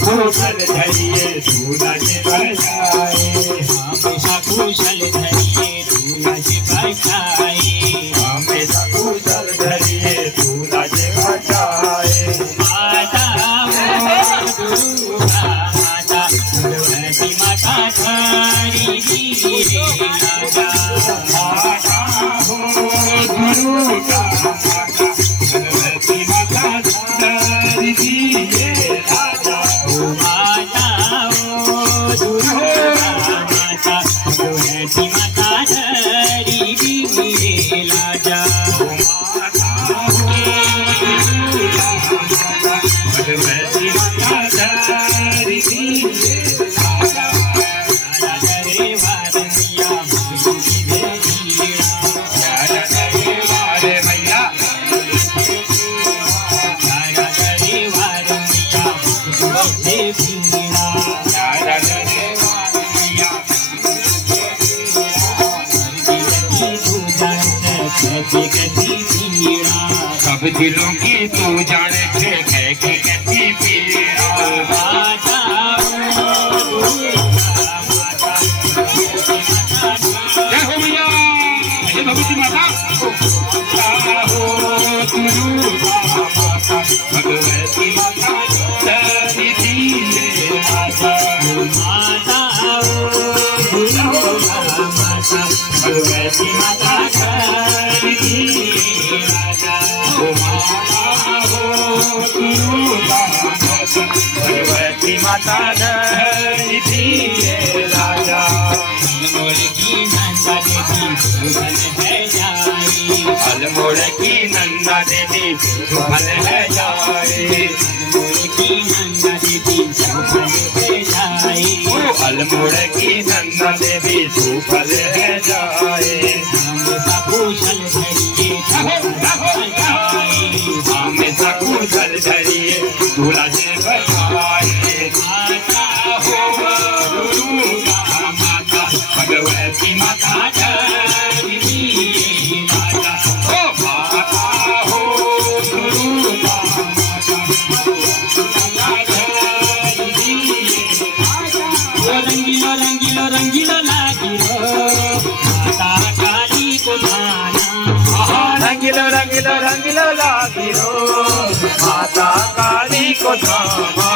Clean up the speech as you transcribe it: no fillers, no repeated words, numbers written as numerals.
कुशल धरिए दूल्हा जी बजाए, हमेशा कुशल धरिए दूल्हा जी बजाए, हमेशा कुशल धरिए दूल्हा जी बजाए। माता दुर्गा माता दुर्गति माता धारी राजा, माता हो दुर्गा माता दुर्गति माता धारी राजा, माता दुर्गा माता दुर्गति माता धारी राजा, भगवती माता धारी राजा, राजा रे वारनिया मुझी भेजीड़ा, राजा रे वारे मैया, राजा रे वारनिया मुझे भेजीड़ा, राजा रे वारे मैया, सब दिलों की तू जाने थे की कैसी पीड़ा। जय हो मैया, जय भगवती माता, हो दुर्गा माता भगवती माता धरी राजा, भगवती माता धरी राजा, भगवती माता धरी राजा, अलमोड़ की नंदा देवी सुफल है जाए, अलमोड़ की नंदा देवी सुफल है जाए, हमेशा कुशल धरिए हमेशा कुशल धरिए दूल्हा जी बजाए। माता हो दुर्गा माता भगवती माता धरी राजा, ओ माता हो दुर्गा माता धरी राजा, रंगीलो रंगीलो रंगीलो लागिलो माता काली को थाना, रंगीलो रंगीलो रंगीलो लागिलो माता काली को धामा,